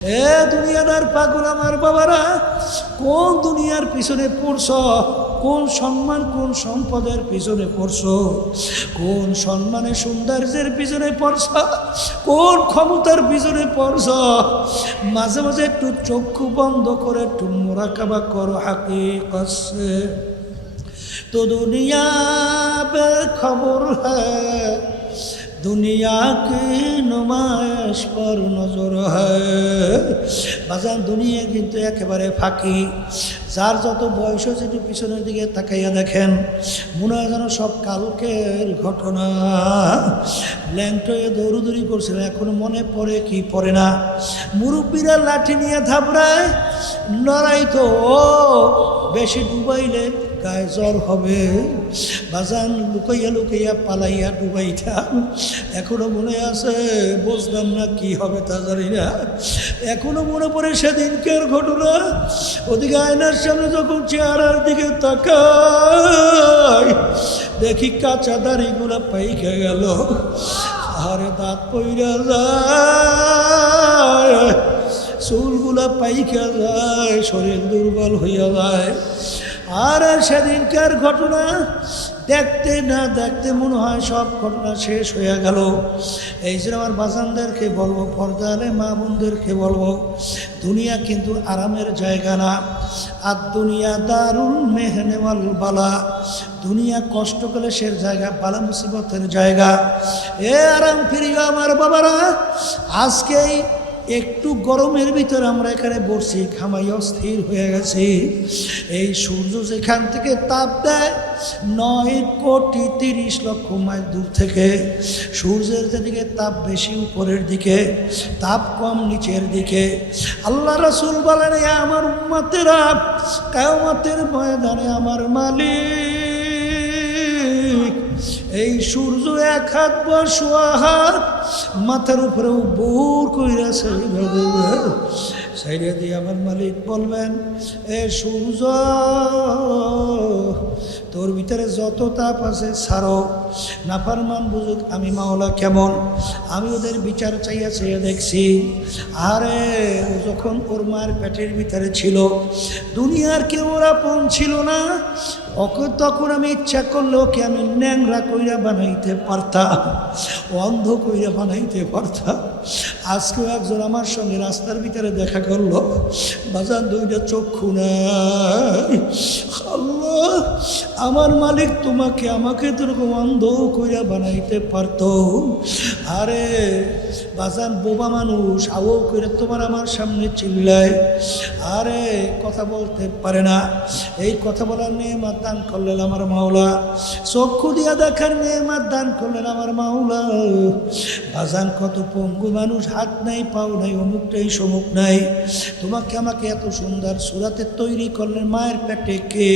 এ দুনিয়াদার পাগল আমার বাবারা, কোন দুনিয়ার পিছনে পড়ছ? কোন সম্মান, কোন সম্পদের পিছনে পড়ছ? কোন সম্মানের সৌন্দর্যের পিছনে পড়ছ? কোন ক্ষমতার পিছনে পড়ছ? মাঝে মাঝে একটু চক্ষু বন্ধ করে একটু মোরাকাবা করো হাকি কষে তো দুনিয়া খবর হ্যায় দুনিয়া কি নুমাইশ পর নজর হয়। বাজান, দুনিয়া কিন্তু একেবারে ফাঁকি। যার যত বয়স হয়েছে একটু পিছনের দিকে তাকাইয়া দেখেন, মনে হয় যেন সব কালকের ঘটনা। ল্যাংটয়ে দৌড়ুদৌড়ি করছিল, এখন মনে পড়ে কি পড়ে না। মুরব্বীরা লাঠি নিয়ে থাপড়ায় লড়াই তো বেশি ডুবাইলে গায়ে জ্বর হবে। বাজান লুকাইয়া লুকাইয়া পালাইয়া ডুবাইটা এখনও মনে আছে? বুঝলাম না কি হবে তা জানি না। এখনও মনে পড়ে সেদিনকের ঘটনা? ওদিকে আয়নার সামনে যখন চেহারার দিকে তাকাই, দেখি কাঁচা দাড়িগুলো পাইকে গেল। আরে দাঁত পইরা যায়। চুলগুলা পাইকা যায়, শরীর দুর্বল হইয়া যায়। আর সেদিনকার ঘটনা দেখতে না দেখতে মনে হয় সব ঘটনা শেষ হয়ে গেল। এই জন্য আমার বাজানদেরকে বলব, পর্দালে মা বোনদেরকে বলব, দুনিয়া কিন্তু আরামের জায়গা না। আর দুনিয়া দারুল মেহনেওয়াল বালা। দুনিয়া কষ্ট সে জায়গা, বালা মুসিবতের জায়গা। এ আরাম ফিরিও আমার বাবারা, আজকেই একটু গরমের ভিতরে আমরা এখানে বসছি খামাই অস্থির হয়ে গেছি। এই সূর্য যেখান থেকে তাপ দেয়, নয় কোটি তিরিশ লক্ষ মাইল দূর থেকে। সূর্যের যেদিকে তাপ বেশি উপরের দিকে, তাপ কম নিচের দিকে। আল্লাহ রসুল বলেন, "এ আমার উম্মতেরা, কায়মাতের ময়দানে আমার মালিক। এই সূর্য এক হাত বা সোয়া হাত, মাথার উপরে বোর কইরা সাইরা দেবে সাইরা দিয়ে আমার মালিক বলবেন, এ সূর্য তোর ভিতরে যত তাপ আছে, ছাড়ো। নাফারমান বুঝুক আমি মাওলা কেমন? আমি ওদের বিচার চাইয়া চাইয়া দেখছি। আরে যখন ওর মায়ের পেটের ভিতরে ছিল, দুনিয়ার কেউ পণ ছিল না। ওকে তখন আমি ইচ্ছা করলে ওকে আমি ন্যাংরা কইরা বানাইতে পারতাম? অন্ধ কইরা বানাইতে পারতাম। আজকেও একজন আমার সঙ্গে রাস্তার ভিতরে দেখা করল। বাজার দুইটা চক্ষু আল্লাহ! আমার মালিক তোমাকে আমাকে তোরকম অন্ধ কইরা বানাইতে পারতো। আরে, বাজান বোবা মানুষ, আও করে তোমার আমার সামনে চিল্লায়। আরে, কথা বলতে পারে না। এই কথা বলার নেমাত দান করলেন আমার মাওলা। চক্ষু দিয়া দেখার নেমাত দান করলেন আমার মাওলা। বাজান, কত পঙ্গু মানুষ, হাত নাই, পাও নাই অমুক নাই সমুক নাই। তোমাকে আমাকে এত সুন্দর সুরাতে তৈরি করলেন মায়ের পেটে কে?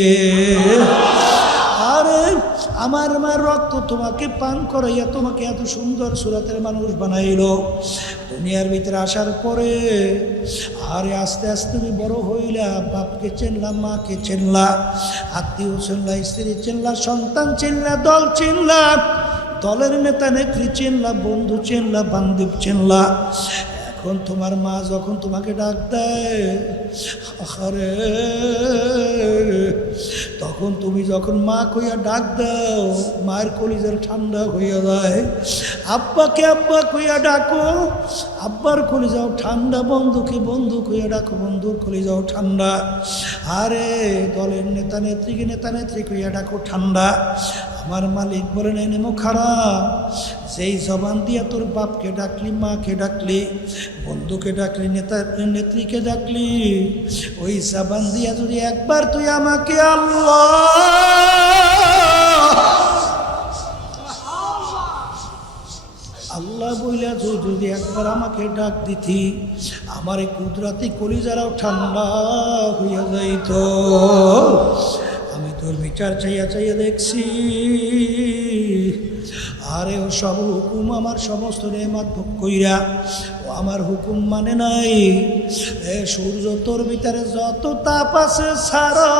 আরে, আমার মার রক্ত তোমাকে পান করাইয়া তোমাকে এত সুন্দর সুরাতের মানুষ বানাইল। দুনিয়ার ভিতরে আসার পরে, আরে, আস্তে আস্তে তুমি বড় হইলা, বাপকে চেনলা, মাকে চেনলা, আত্মীয় চেনলা, স্ত্রী চেনলা, সন্তান চেনলা, দল চেনলা, দলের নেতা, নেত্রী চেনলা, বন্ধু চেনলা, বান্ধব চেনলা। এখন তোমার মা যখন তোমাকে ডাক দেয় তখন তুমি যখন মা কইয়া ডাক দাও, মায়ের কলিজার ঠান্ডা হইয়া যায়। আব্বাকে আব্বা কইয়া ডাকো, আব্বার কলিজাও ঠান্ডা, বন্ধুকে বন্ধু কইয়া ডাকো, বন্ধুর কলিজাও ঠান্ডা। আরে, দলের নেতা নেত্রীকে নেতা নেত্রী কইয়া ডাকো, ঠান্ডা। আমার মালিক বলেন এই নেমো খারাপ। যেই জবান দিয়া তোর বাপকে ডাকলি, মাকে ডাকলি, বন্ধুকে ডাকলি, নেতা, নেত্রীকে ডাকলি, ওই জবান দিয়া যদি একবার তুই আমাকে আল্লাহ আল্লাহ বইলা যদি একবার আমাকে ডাক দিতি, আমার এই কুদরাতি কলিজারাও ঠান্ডা হইয়া যাইত। তোর বিচার চাইয়া চাইয়া দেখছি। আরে ও সব হুকুম আমার সমস্ত নেমাত ভোগ কইরা, ও আমার হুকুম মানে নাই। এ সূর্য তোর ভিতরে যত তাপ আছে ছাড়ো।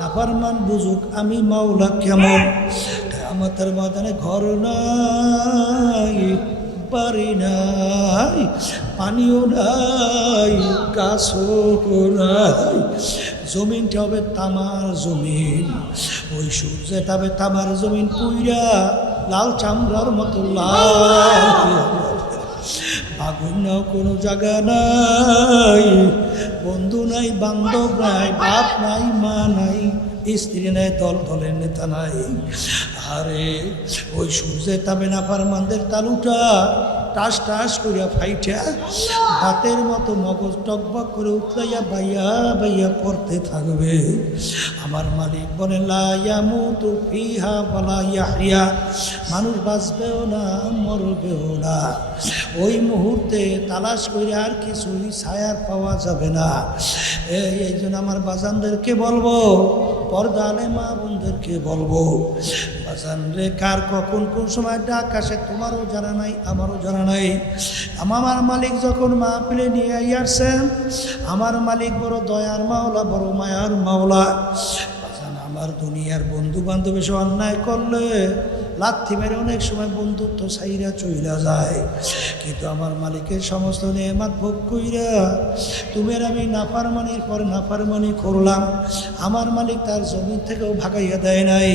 নাফারমান বুঝুক আমি মাওলা কেমন। আমাদের মাদানে ঘর নাই, বাড়ি নাই, পানিও নাই, গাছও নাই। জমিনটা হবে তামার জমিন। ওই সূর্যটা হবে তামার জমিন পুইরা লাল চামড়ার মতো লাল। আগুন নাও, কোনো জায়গা নাই। বন্ধু নাই, বান্ধব নাই, বাপ নাই, মা নাই, স্ত্রী নাই, দল দলের নেতা নাই। আরে, ওই সূর্যের তাবে না ফারমানদের তালুটা টাস টাস করিয়া ফাইটা ভাতের মতো মগজ টকবক করে উতলাইয়া বাইয়া বাইয়া পড়তে থাকবে। আমার মালিক বলে লাইয়া তো ফিহা বলা ইয়াহিয়া মানুষ বাঁচবেও না, মরবেও না। ওই মুহূর্তে তালাশ করে আর কিছুই ছায়ার পাওয়া যাবে না। এই জন্য আমার বাজানদেরকে বলব, পর্দা আলে মা বোনদেরকে বলব বাজান রে, কার কখন কোন সময় ডাক আসে তোমারও জানা নাই, আমারও জানা নাই। আমার মালিক যখন মা পেলে নিয়ে আসছেন, আমার মালিক বড় দয়ার মাওলা, বড় মায়ার মাওলা। আমার দুনিয়ার বন্ধু বান্ধব এসে অন্যায় করলে লাথি মেরে অনেক সময় বন্ধুত্ব সাইরা চইলা যায়। কিন্তু আমার মালিকের সমস্ত নেমাত ভোগ কইরা তুমের আমি নাফারমানির পর নাফারমানি করলাম। আমার মালিক তার জমিন থেকেও ভাগাইয়া দেয় নাই,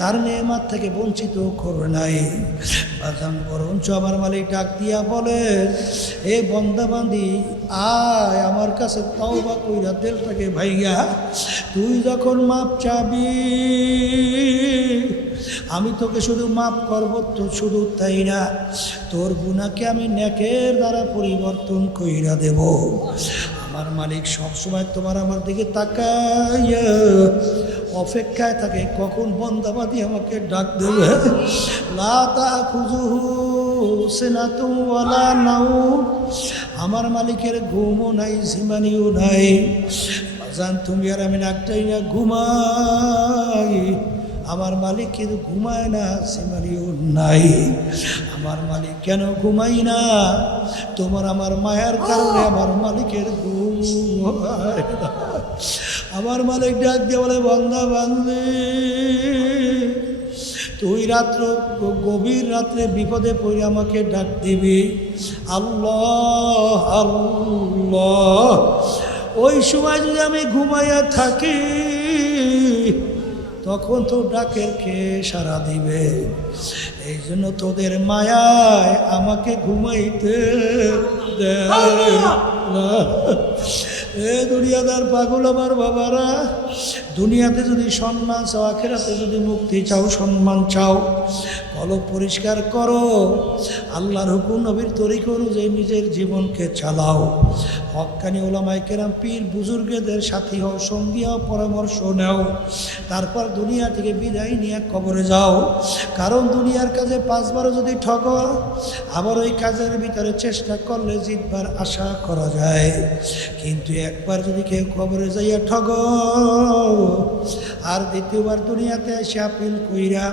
তার নেমাত থেকে বঞ্চিত করে নাই। বাজান বরঞ্চ আমার মালিক ডাক দিয়া বলে, এ বন্দাবান্দি আয় আমার কাছে তাও বা কইরা দেলটাকে ভাইয়া তুই যখন মাপ চাবি আমি তোকে শুধু মাফ করব, তো শুধু তাই না, তোর গুণাকে আমি ন্যাকের দ্বারা পরিবর্তন কইরা দেব। আমার মালিক সবসময় তোমার আমার দিকে তাকাইয়া অপেক্ষায় থাকে, কখন বন্দাবাদী আমাকে ডাক দেবে? লাতা খুজুহু সেনাতু ওয়ালা নাও আমার মালিকের ঘুমও নাই ঝিমানিও নাই। জান তুমি আর আমি ডাকটাই না ঘুমাই। আমার মালিক কিন্তু ঘুমায় না, সে মালিও নাই। আমার মালিক কেন ঘুমাই না? তোমার আমার মায়ার কারণে আমার মালিকের ঘুম আমার মালিক ডাক দিয়ে বলে বন্ধা বান্ধবী তুই রাত্র গভীর রাত্রে বিপদে পড়ে আমাকে ডাক দিবি। আল্লাহ আল্লাহ, ওই সময় যদি আমি ঘুমাইয়া থাকি তখন তো ডাকের কে সারা দিবে। এই জন্য তোদের মায়ায় আমাকে ঘুমাইতে দেয় এ দুনিয়াদার পাগল আমার বাবারা দুনিয়াতে যদি সম্মান চাও, আখেরাতে যদি মুক্তি চাও, সম্মান চাও, কলব পরিষ্কার করো। আল্লাহর হুকুম নবীর তরিক অনুযায়ী নিজের জীবনকে চালাও। হকানি ওলামাই কেরাম, পীর বুজুর্গদের সাথী হও, সঙ্গী হও, পরামর্শ নেও। তারপর দুনিয়া থেকে বিদায় নিয়ে কবরে যাও। কারণ দুনিয়ার কাজে পাঁচবারও যদি ঠক আবার ওই কাজের ভিতরে চেষ্টা করলে জিতবার আশা করা যায়। কিন্তু একবার যদি কেউ কবরে যাইয়া ঠগ আর দ্বিতীয়বার দুনিয়াতে এসে আপিল কইরা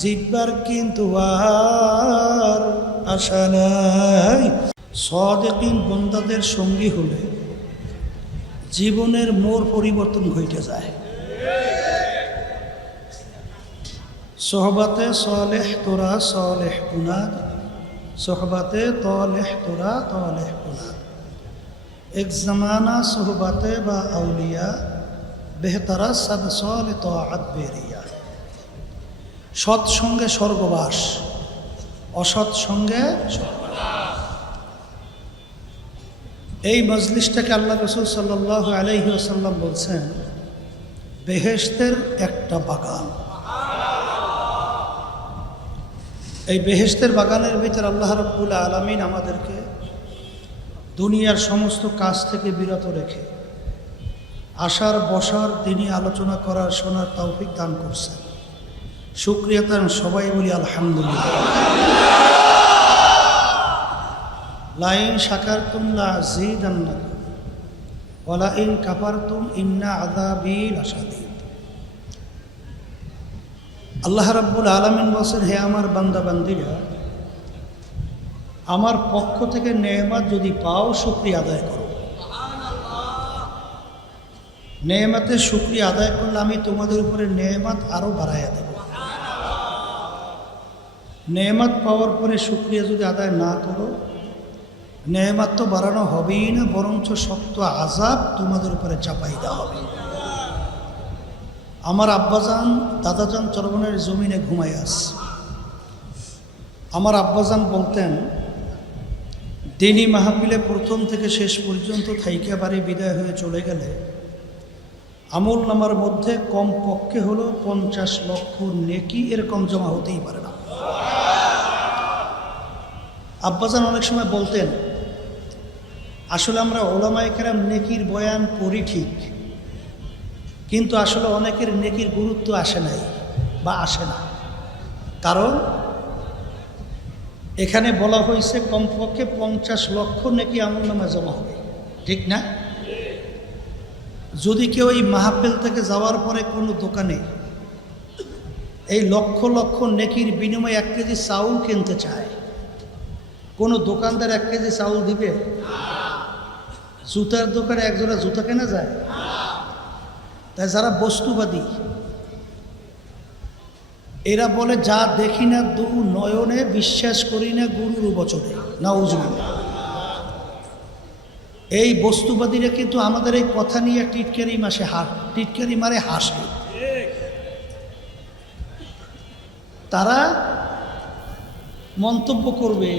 জিতবার কিন্তু আর আশা নাই। সদেকিন বন্দাদের সঙ্গী হলে জীবনের মোড় পরিবর্তন ঘটে যায়। সোহবাতে সলেহ তোরা, সলেহ পুনাদ সোহবাতে তলেহ তোরা, তলেহ পুনাদ এক জামানা সোহবাতে বা আউলিয়া বেহতারা সাদ সল তাআত বেরিয়া সৎসঙ্গে স্বর্গবাস, অসৎ সঙ্গে এই মজলিসটাকে আল্লাহ রসুল সাল্লাহ আলহি আসাল্লাম বলছেন, বেহেশতের একটা বাগান। এই বেহেশতের বাগানের ভিতর আল্লাহ রব্বুল আলমিন আমাদেরকে দুনিয়ার সমস্ত কাজ থেকে বিরত রেখে আসার বসার তিনি আলোচনা করার শোনার তৌফিক দান করছেন। সুক্রিয়া তান সবাই বলি আলহামদুলিল্লাহ। লাইন শাকার তুম লাজিদান্না ইন কাপার তুম ইন্না আদাবি লাসাদিদ আল্লাহ রাব্বুল আলমিন বলছেন, হে আমার বান্দা বান্দিরা আমার পক্ষ থেকে নেয়ামাত যদি পাও, শুক্রিয়া আদায় করো। নেয়ামাতের শুক্রিয়া আদায় করলে আমি তোমাদের উপরে নেয়ামাত আরও বাড়াইয়া দেব। নেয়ামাত পাওয়ার পরে শুক্রিয়া যদি আদায় না করো, নেয়ামাত তো বাড়ানো হবেই না, বরঞ্চ শক্ত আজাব তোমাদের উপরে চাপাই দেওয়া হবে। আমার আব্বাজান, দাদাজান চরবনের জমিনে ঘুমাই আস আমার আব্বাজান বলতেন, দিনী মাহফিলে প্রথম থেকে শেষ পর্যন্ত থাইকা বাড়ি বিদায় হয়ে চলে গেলে আমল নামার মধ্যে কম পক্ষে হলো পঞ্চাশ লক্ষ নেকি এরকম জমা হতেই পারে না। আব্বাজান অনেক সময় বলতেন, আসলে আমরা ওলামায় কেরাম নেকির বয়ান করি ঠিক, কিন্তু আসলে অনেকের নেকির গুরুত্ব আসে নাই বা আসে না। কারণ এখানে বলা হয়েছে কমপক্ষে পঞ্চাশ লক্ষ নেকি আমল নামা জমা হবে, ঠিক না? যদি কেউ এই মাহফিল থেকে যাওয়ার পরে কোনো দোকানে এই লক্ষ লক্ষ নেকির বিনিময়ে এক কেজি চাউল কিনতে চায়, কোনো দোকানদার এক কেজি চাউল দিবে? জুতার দোকানে একজোড়া জুতা কেনা যায়? তাই যারা বস্তুবাদী, এরা বলে, যা দেখি না, দু নয়নে বিশ্বাস করি না গুরুর বচনে। না উজবিল্লা এই বস্তুবাদীরা কিন্তু আমাদের এই কথা নিয়ে টিটকারি মাসে হাস, টিটকারি মারে হাসে তারা মন্তব্য করবে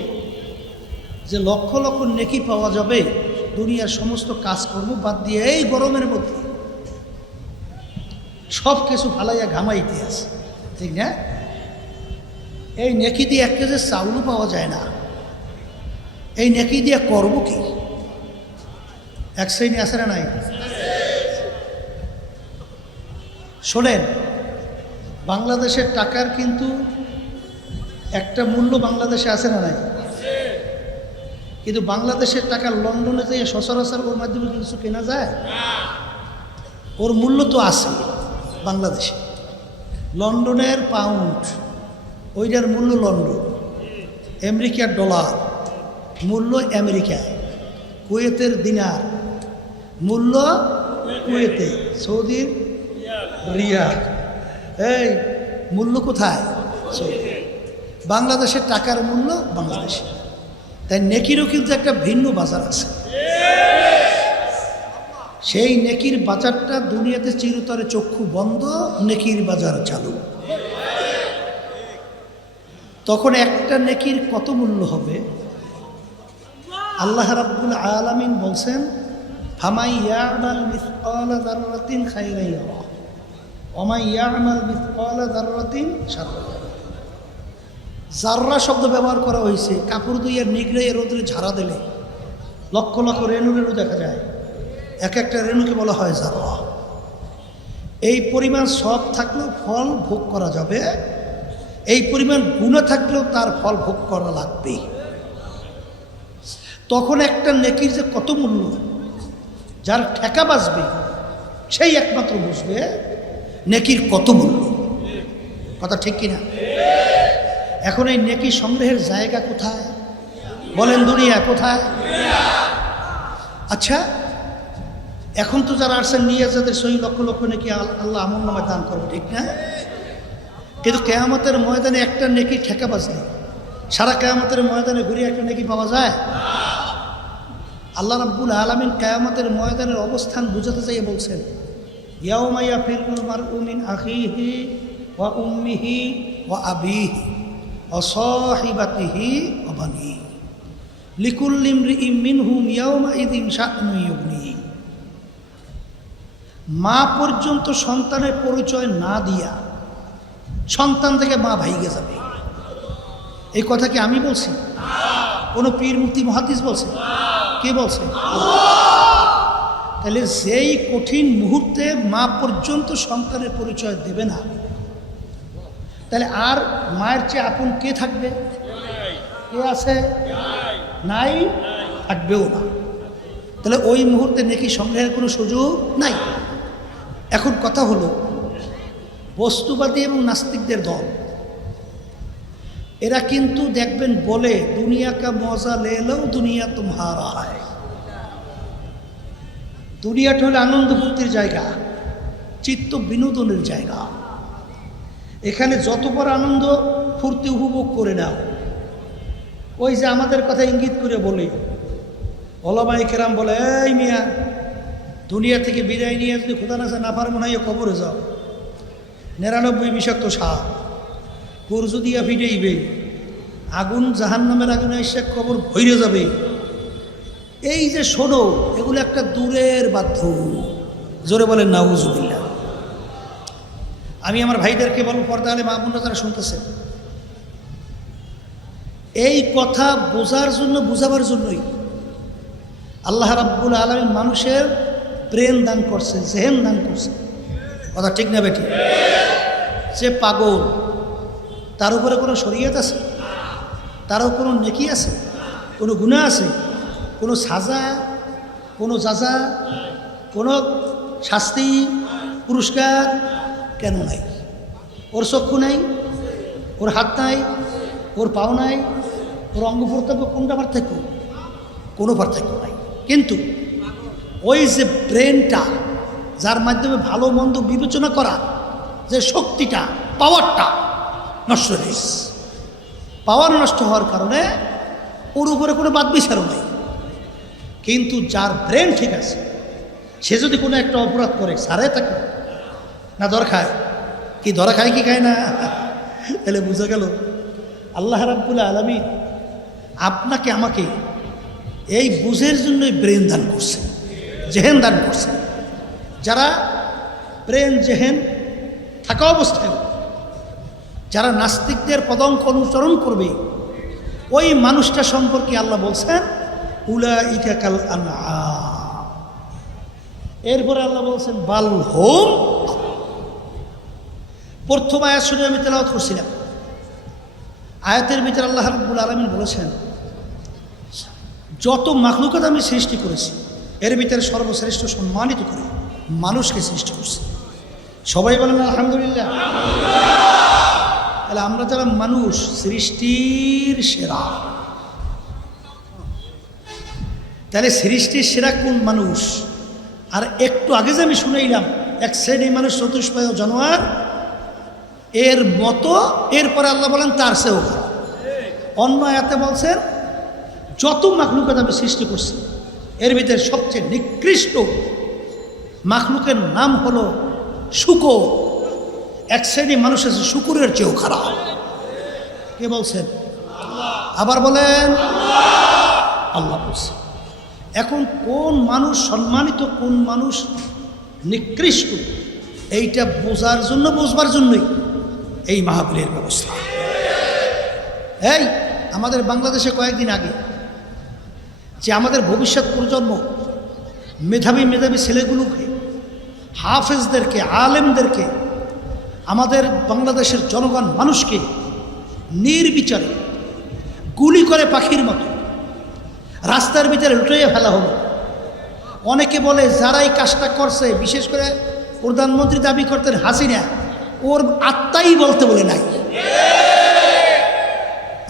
যে লক্ষ লক্ষ নেকি পাওয়া যাবে, দুনিয়ার সমস্ত কাজকর্ম বাদ দিয়ে এই গরমের মধ্যে। সব কিছু ফালাইয়া ঘামাইতে আছে, ঠিক না? এই নেকি দিয়ে এক কেজি চাউলও পাওয়া যায় না। এই নেকি দিয়ে করব কি? এক শ্রেণি আছে না নাই? শোনেন, বাংলাদেশের টাকার কিন্তু একটা মূল্য বাংলাদেশে আছে না নাই? কিন্তু বাংলাদেশের টাকা লন্ডনে যেয়ে সচরাচর ওর মাধ্যমে কিছু কেনা যায়? ওর মূল্য তো আছে বাংলাদেশে। লন্ডনের পাউন্ড, ওইটার মূল্য লন্ডন, আমেরিকার ডলার, মূল্য আমেরিকায়। কুয়েতের দিনার মূল্য কুয়েতে, সৌদির রিয়াল এই, মূল্য কোথায়? বাংলাদেশের টাকার মূল্য বাংলাদেশে। তাই নেকিরও কিন্তু একটা ভিন্ন বাজার আছে। সেই নেকির বাজারটা দুনিয়াতে চিরতরে চক্ষু বন্ধ, নেকির বাজার চালু। তখন একটা নেকির কত মূল্য হবে? আল্লাহ রাব্বুল আলামিন বলছেন জাররা শব্দ ব্যবহার করা হয়েছে, কাপড় ধুইয়ে নিগড়ে রোদ্রে ঝাড়া দিলে, লক্ষ লক্ষ রেণু রেণু দেখা যায়। এক একটা রেণুকে বলা হয় জাররা এই পরিমাণ সব থাকলেও ফল ভোগ করা যাবে, এই পরিমাণ গুণে থাকলেও তার ফল ভোগ করা লাগবেই তখন একটা নেকির যে কত মূল্য যার ঠেকা বাঁচবে, সেই একমাত্র বুঝবে নেকির কত মূল্য। কথা ঠিক কিনা? এখন এই নেকি সংগ্রহের জায়গা কোথায়? বলেন দুনিয়া কোথায়? আচ্ছা এখন তো যারা আসছেন নিয়ে যাদের সই লক্ষ লক্ষ নেকি আল্লাহ আমল নামায় দান করবে, ঠিক না? কিন্তু কেয়ামতের ময়দানে একটা নেকি ঠেকা বাজলে সারা কেয়ামতের ময়দানে ঘুরে একটা নেকি পাওয়া যায়? আল্লাহ রাব্বুল আলমিন কেয়ামতের ময়দানের অবস্থান বুঝাতে চাইয়ে বলছেন ইয়াউমাইয়া ফিরুল মার উমিন আখিহি ওয়া উম্মিহি ওয়া আবিহি ওয়া সাহিবাতিহি ওয়া বানি লিকুল্লি ইমরিইম মিনহুম ইয়াউমা ইদিন শাআনু ইউগনিহি। মা পর্যন্ত সন্তানের পরিচয় না দিয়া সন্তান থেকে মা ভাইগে যাবে। এই কথা কি আমি বলছি? কোনো পীর মুক্তি মহাদিস বলছে? কে বলছে? তাহলে যেই কঠিন মুহূর্তে মা পর্যন্ত সন্তানের পরিচয় দেবে না, তাহলে আর মায়ের চেয়ে আপন কে থাকবে? কে আছে? নাই, থাকবেও না। তাহলে ওই মুহূর্তে নাকি সংগ্রহের কোনো সুযোগ নাই। এখন কথা হলো, বস্তুবাদী এবং নাস্তিকদের দল এরা কিন্তু দেখবেন বলে দুনিয়া কা মজা লেলেও দুনিয়া তোমারা হয় দুনিয়াটা হলো আনন্দ ফুর্তির জায়গা, চিত্ত বিনোদনের জায়গা। এখানে যতবার আনন্দ, ফুর্তি উপভোগ করে নাও। ওই যে আমাদের কথা ইঙ্গিত করে বলি ওলামাই কেরাম বলে, এই মিয়া, দুনিয়া থেকে বিদায় নিয়ে যদি খোদা না না পার মনে হয় কবরে যাও। নিরানব্বই বিষাক্ত সাপ। কুরজু দিয়া ফিটেইবে আগুন জাহান নামের আগুনে এসে কবর ভৈরে যাবে। এই যে শোনো, এগুলো একটা দূরের বাধ্য। জোরে বলেন নাউজুবিল্লা আমি আমার ভাইদেরকে বলব, পর্দা আলে মাহমুদরা তারা শুনতেছেন এই কথা বোঝার জন্য, বোঝাবার জন্যই আল্লাহ রাব্বুল আলমী মানুষের ব্রেন দান করছে জেহেন দান করছে কথা ঠিক না বেটি যে পাগল। তার উপরে কোনো শরীয়ত আছে? তারও কোনো নেকি আছে? কোনো গুণা আছে? কোনো সাজা? কোনো যাজা? কোনো শাস্তি? পুরস্কার? কেন নাই? ওর চক্ষু নাই? ওর হাত নাই? ওর পাও নাই? ওর অঙ্গ প্রত্যঙ্গ কোনটা পার্থক্য? কোনো পার্থক্য নাই। কিন্তু ওই যে ব্রেনটা, যার মাধ্যমে ভালো মন্দ বিবেচনা করা, যে শক্তিটা পাওয়ারটা নষ্ট হয়ে গেছে। পাওয়ার নষ্ট হওয়ার কারণে ওর উপরে কোনো বাদ বিচারও নাই। কিন্তু যার ব্রেন ঠিক আছে, সে যদি কোনো একটা অপরাধ করে, সারে তাকে। না দর খায়। কি, ধরা খায় কি খায় না? তাহলে বুঝা গেল, আল্লাহ রাব্বুল আলমী আপনাকে আমাকে এই বুঝের জন্যই ব্রেন দান করছে, জেহেন দান করছে। যারা ব্রেন জেহেন থাকা অবস্থায় যারা নাস্তিকদের পদঙ্ক অনুসরণ করবে, ওই মানুষটা সম্পর্কে আল্লাহ বলছেন উলা ইকাকাল এরপরে আল্লাহ বলছেন, বাল হোম। প্রথম আয়াত শুনে আমি তেলাওয়াত করছিলাম। আয়াতের ভিতরে আল্লাহ রাব্বুল আলমিন বলেছেন, যত মাখলুকাত আমি সৃষ্টি করেছি, এর ভিতরে সর্বশ্রেষ্ঠ সম্মানিত করে মানুষকে সৃষ্টি করছি। সবাই বলেন আলহামদুলিল্লাহ। তাহলে আমরা যারা মানুষ, সৃষ্টির সেরা। তাহলে সৃষ্টির সেরা কোন মানুষ? আর একটু আগে যে আমি শুনেইলাম, এক শ্রেণি মানুষ চতুষ্পায় জানোয়ার, এর মতো এরপরে আল্লাহ বলেন তার সেও অন্য এতে বলছেন, যত মাখলুকাত আমি সৃষ্টি করছি, এর ভিতরে সবচেয়ে নিকৃষ্ট মাখলুকের নাম হলো শুকর। এক শ্রেণি মানুষ আছে, শুকুরের চেয়েও খারাপ। কে বলছেন? আবার বলেন, আল্লাহ বলছে। এখন কোন মানুষ সম্মানিত, কোন মানুষ নিকৃষ্ট, এইটা বোঝার জন্য, বুঝবার জন্যই এই মাহফিলের ব্যবস্থা। এই, আমাদের বাংলাদেশে কয়েকদিন আগে যে আমাদের ভবিষ্যৎ প্রজন্ম, মেধাবী মেধাবী ছেলেগুলোকে, হাফেজদেরকে, আলেমদেরকে আমাদের বাংলাদেশের জনগণ মানুষকে নির্বিচারে গুলি করে পাখির মতো। রাস্তার ভিতরে লুটাইয়া ফেলা হলো। অনেকে বলে যারা এই কাজটা করছে, বিশেষ করে প্রধানমন্ত্রী দাবি করতেন হাসিনা, ওর আত্মাই বলতে বলে নাই।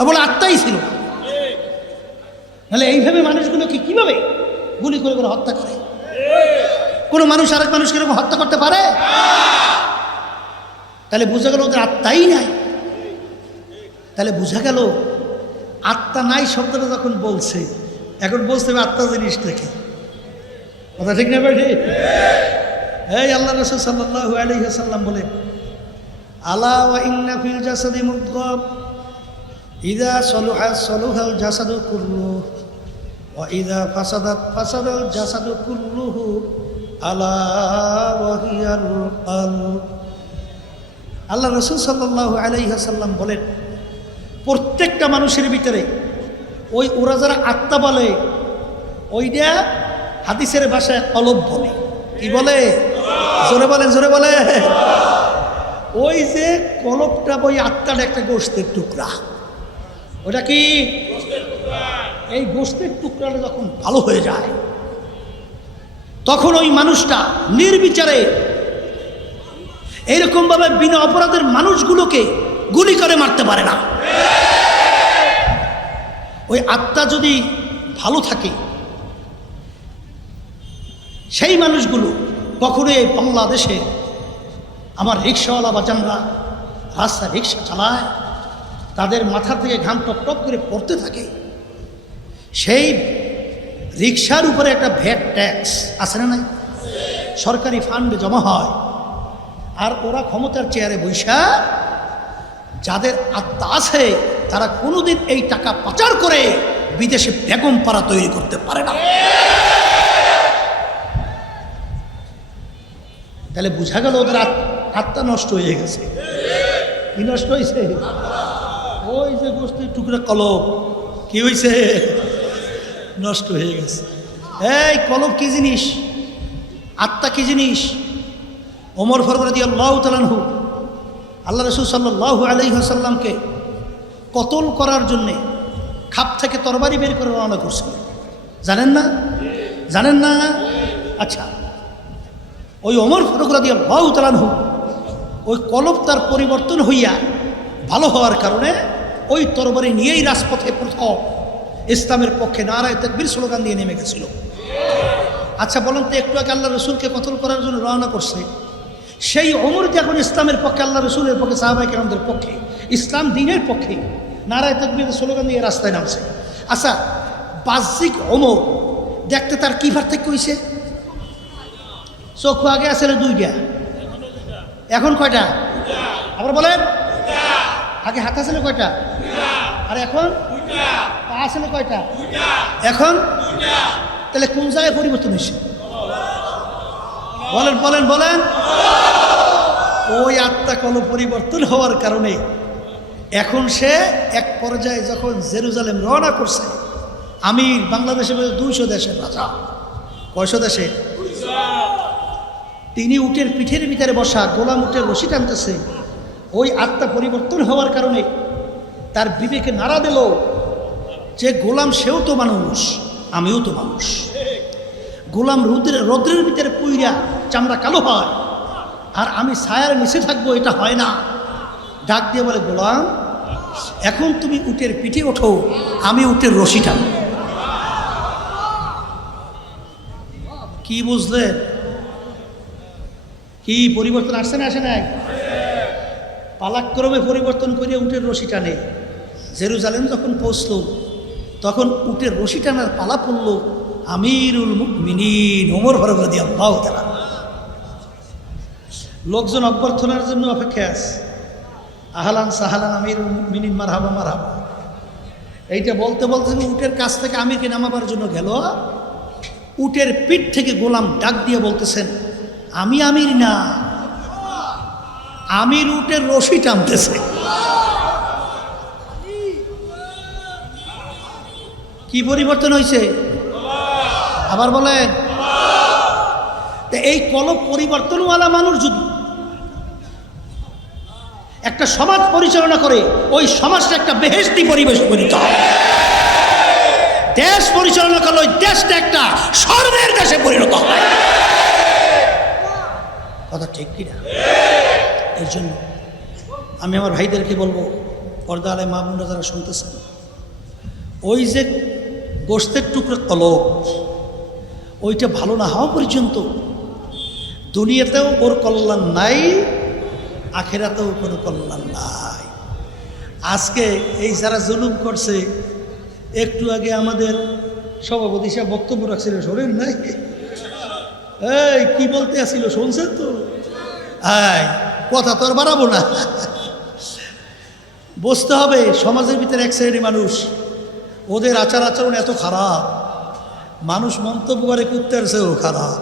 বলে, আত্মাই ছিল। নাহলে এইভাবে মানুষগুলোকে কীভাবে গুলি করে করে হত্যা করে? কোনো মানুষ আরেক মানুষকে এরকম হত্যা করতে পারে? তাহলে বোঝা গেল ওদের আত্মাই নাই। তাহলে বোঝা গেল আত্মা নাই শব্দটা যখন বলছে, এখন বলতে হবে আত্মা জিনিসটা কি? কথা ঠিক না বেঠি এই আল্লাহ রসুল সাল্লাহ আলহিহাসাল্লাম বলে, আলা ওয়া ইন্না ফিল জাসাদি মুদগাম, ইদা সলুহা, সলুহাল জাসাদু কুল্লু ওয়া ইদা ফাসাদাত, ফাসাদাল জাসাদু কুল্লুহু, আলা ওয়াহিয়াল কলব আল্লাহ রসুল সাল্লাহ আলাইহাসাল্লাম বলেন, প্রত্যেকটা মানুষের ভিতরে ওই ওরা যারা আত্মা বলে, ওইটা হাদিসের ভাষায় অলব বলে। কি বলে? জোরে বলেন, জোরে বলে ওই যে কলবটা ওই আত্মার একটা গোষ্ঠের টুকরা। ওটা কি? এই গোষ্ঠের টুকরাটা যখন ভালো হয়ে যায়, তখন ওই মানুষটা নির্বিচারে এইরকমভাবে বিনা অপরাধের মানুষগুলোকে গুলি করে মারতে পারে না। ওই আত্মা যদি ভালো থাকে, সেই মানুষগুলো কখনো এই বাংলাদেশে আমার রিক্সাওয়ালা বাজানরা রাস্তা রিক্সা চালায়, তাদের মাথা থেকে ঘাম টপ টপ করে পড়তে থাকে। সেই রিক্সার উপরে একটা ভ্যাট ট্যাক্স আছে না নাই? সরকারি ফান্ডে জমা হয়। আর ওরা ক্ষমতার চেয়ারে বৈশা, যাদের আত্মা আছে, তারা কোনোদিন এই টাকা পাচার করে বিদেশে বেগম পাড়া তৈরি করতে পারে না। তাহলে বোঝা গেল ওদের আত- আত্মা নষ্ট হয়ে গেছে। কি নষ্ট হয়েছে ওই যে গোষ্ঠীর টুকরা কলম, কি হয়েছে নষ্ট হয়ে গেছে। এই কলম কি জিনিস? আত্মা কি জিনিস? ওমর ফরবরাদি আল্লাহ তালানহু আল্লাহ রসুল সাল্লাহ আলহিহাসাল্লামকে কতল করার জন্যে খাপ থেকে তরবারি বের করে রওনা করছিল। জানেন না? জানেন না? আচ্ছা ওই অমর ফরকরাদি আল্লাহ তালানহু ওই কলব তার পরিবর্তন হইয়া ভালো হওয়ার কারণে ওই তরবারি নিয়েই রাজপথে প্রথম ইসলামের পক্ষে নারায় তকবীর স্লোগান দিয়ে নেমে গেছিল। আচ্ছা বলুন তো একটু আগে আল্লাহ রসুলকে কতল করার জন্য রওনা করছে? সেই অমর যখন ইসলামের পক্ষে, আল্লাহ রসুলের পক্ষে সাহাবাই কেরামদের পক্ষে। ইসলাম দিনের পক্ষে। নারায় তকবীর স্লোগান দিয়ে রাস্তায় নামছে। আচ্ছা বাহ্যিক অমর দেখতে তার কী পার্থক্য হয়েছে? চক্ষু আগে আছে দুইটা? এখন কয়টা? আবার বলেন। আগে হাত আসলে কয়টা? আর এখন? পা আসলে কয়টা? এখন? তাহলে কোন জায়গায় পরিবর্তন হয়েছে? বলেন বলেন বলেন। ওই আত্মা কোনো পরিবর্তন হওয়ার কারণে এখন সে এক পর্যায়ে যখন জেরুজালেম রওনা করছে, আমির বাংলাদেশে দুইশো দেশের রাজা। কয়শো দেশে? তিনি উটের পিঠের ভিতরে বসা গোলাম উটের রশি টানতেছে। ওই আত্মা পরিবর্তন হওয়ার কারণে তার বিবেকে নাড়া দিল যে গোলাম সেও তো মানুষ, আমিও তো মানুষ। গোলাম রৌদ্রের রৌদ্রের ভিতরে পুইরা চামড়া কালো হয়। আর আমি ছায়ার নিচে থাকব, এটা হয় না। ডাক দিয়ে বলে, গোলাম, এখন তুমি উটের পিঠে ওঠো, আমি উটের রশি টানব কি বুঝলে? কি পরিবর্তন আসছে না, আসে নাই? পালাক্রমে পরিবর্তন করে উটের রশি টানে জেরুজালেম যখন পৌঁছল, তখন উটের রশি টানার পালা পড়ল আমিরুল মিনিন ওমর ভরবদি আল্লাহ তারা লোকজন অভ্যর্থনার জন্য অপেক্ষায় আছে। আহলান সাহালান আমির মিনিন মারহাবা মারহাবা। এইটা বলতে বলতে উটের কাছ থেকে আমিরকে নামাবার জন্য গেল? উটের পিঠ থেকে গোলাম ডাক দিয়ে বলতেছেন, আমি আমির না। আমির উটের রশি টানতেছে। কি পরিবর্তন হয়েছে? আবার বলেন এই কলব পরিবর্তনওয়ালা মানুষ যদি একটা সমাজ পরিচালনা করে, ওই সমাজটা একটা বেহেস্তি পরিবেশ পরিত দেশ পরিচালনা করলে ওই দেশটা একটা স্বর্ণের দেশে পরিণত হয় কথা ঠিক কিনা? এর জন্য আমি আমার ভাইদেরকে বলব, পর্দা আলে মা বোনরা যারা শুনতেছেন, ওই যে গোস্তের টুকরো কলক ওইটা ভালো না হওয়া পর্যন্ত দুনিয়াতেও ওর কল্যাণ নাই আখেরাতেও কোনো কল্যাণ নাই। আজকে এই যারা জুলুম করছে, একটু আগে আমাদের সভাপতি সাহেব বক্তব্য রাখছিল, শোনেন নাই? এই, কি বলতে আসছিল শুনছেন তো? হ্যাঁ কথা তো আর বাড়াবো না। বুঝতে হবে, সমাজের ভিতরে এক শ্রেণি মানুষ, ওদের আচার আচরণ এত খারাপ। মানুষ মন্তব্য করে কুত্তের চেয়েও খারাপ।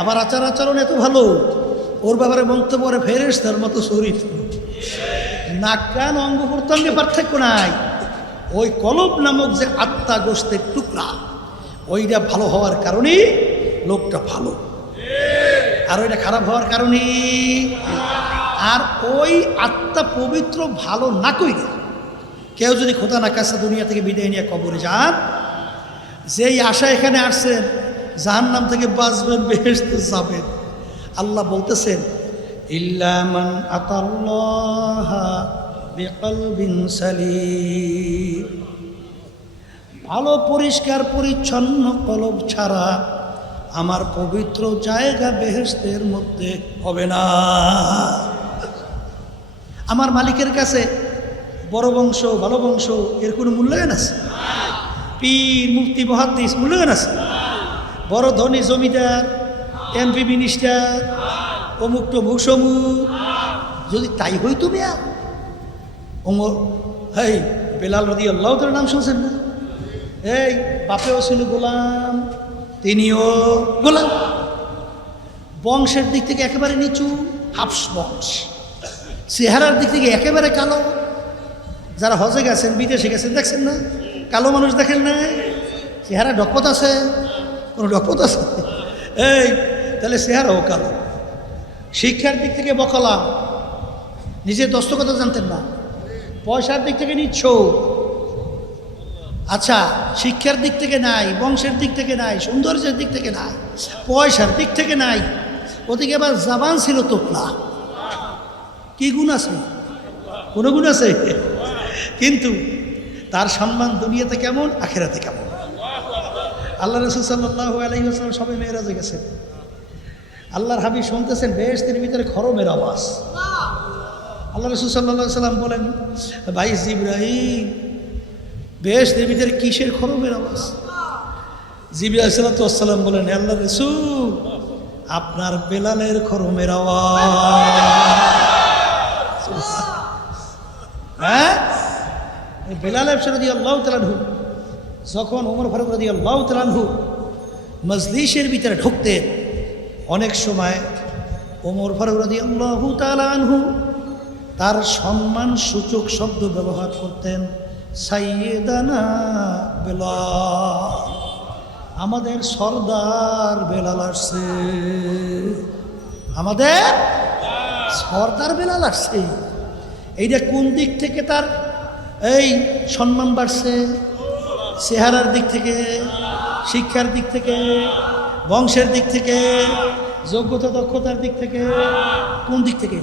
আবার আচার আচরণ এত ভালো ওর ব্যাপারে মন্তব্য করে ফেরেস তার মতো শরীর নাক, কান, অঙ্গ প্রত্যঙ্গে পার্থক্য নাই। ওই কলব নামক যে আত্মা গোস্তের টুকরা, ওইটা ভালো হওয়ার কারণেই লোকটা ভালো। আর ওইটা খারাপ হওয়ার কারণে আর ওই আত্মা পবিত্র ভালো না কইলে কেউ যদি খোদা না কাছে দুনিয়া থেকে বিদায় নিয়ে কবরে যান, যেই আশা এখানে আসছেন জাহান নাম থেকে বাঁচবেন বেহেস্তে যাবেন। আল্লাহ বলতেছেন ইল্লামান আতাল্লাহ ভালো, পরিষ্কার, পরিচ্ছন্ন কলব ছাড়া আমার পবিত্র জায়গা বেহেস্তের মধ্যে হবে না। আমার মালিকের কাছে বড় বংশ, ভালো বংশ, এর কোনো মূল্যায়ন আছে? পীর মুক্তি মহাদ্দিস, মূল্যায়ন আছে? বড় ধনী, জমিদার এমপি মিনিস্টার অমুক টমুক সমুক। যদি তাই হইতো মিয়া ওমর হেই, বেলাল রদি আল্লাহ তার নাম শুনছেন না? এই, বাপেও ছিল গোলাম, তিনিও গোলাম। বংশের দিক থেকে একেবারে নিচু, হাফস বংশ। চেহারার দিক থেকে একেবারে কালো। যারা হজে গেছেন, বিদেশে গেছেন, দেখছেন না? কালো মানুষ দেখেন না চেহারা ডকপত আছে? কোনো ডকপত আছে? এই তাহলে চেহারাও কালো। শিক্ষার দিক থেকে বকলাম নিজের দস্তকতা জানতেন না। পয়সার দিক থেকে নিচ্ছ আচ্ছা শিক্ষার দিক থেকে নাই, বংশের দিক থেকে নাই, সৌন্দর্যের দিক থেকে নাই, পয়সার দিক থেকে নাই। ওদিকে আবার জাবান ছিল তোপলা কি গুণ আছে? কোনো গুণ আছে? কিন্তু তার সম্মান দুনিয়াতে কেমন, আখেরাতে কেমন? আল্লাহ রসুল সাল্লাহ আলহিহাস্লাম সবাই মেয়েরাজে গেছেন। আল্লাহর হাবিব শুনতেছেন বেহেস্তের ভিতরে খরমের আওয়াজ। আল্লাহ রসুল সাল্লাহ সাল্লাম বলেন, ভাই জিব্রাহিম বেহেস্তের ভিতরে কিসের খরমের আওয়াজ? জিবি আসালাতাম বলেন আল্লাহ রসুল, আপনার বেলালের খরমের আওয়াজ। হ্যাঁ? বেলাল রদি আল্লাহ তালানহু যখন ওমর ফারুক রদি আল্লাহ তালানহু মজলিসের ভিতরে ঢুকতেন অনেক সময় ওমর ফারুক রদি আল্লাহ তালানহু তার সম্মান সূচক শব্দ ব্যবহার করতেন, সাইয়েদানা বেলাল, আমাদের সর্দার বেলাল আসছে। আমাদের সর্দার বেলাল আসছে। এইটা কোন দিক থেকে তার এই সম্মান বাড়ছে? চেহারার দিক থেকে? শিক্ষার দিক থেকে? বংশের দিক থেকে, যোগ্যতা, দক্ষতার দিক থেকে, কোন দিক থেকে?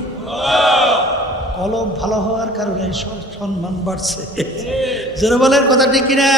কলম ভালো হওয়ার কারণে সব সম্মান বাড়ছে। জোরে বলের কথা ঠিক কিনা?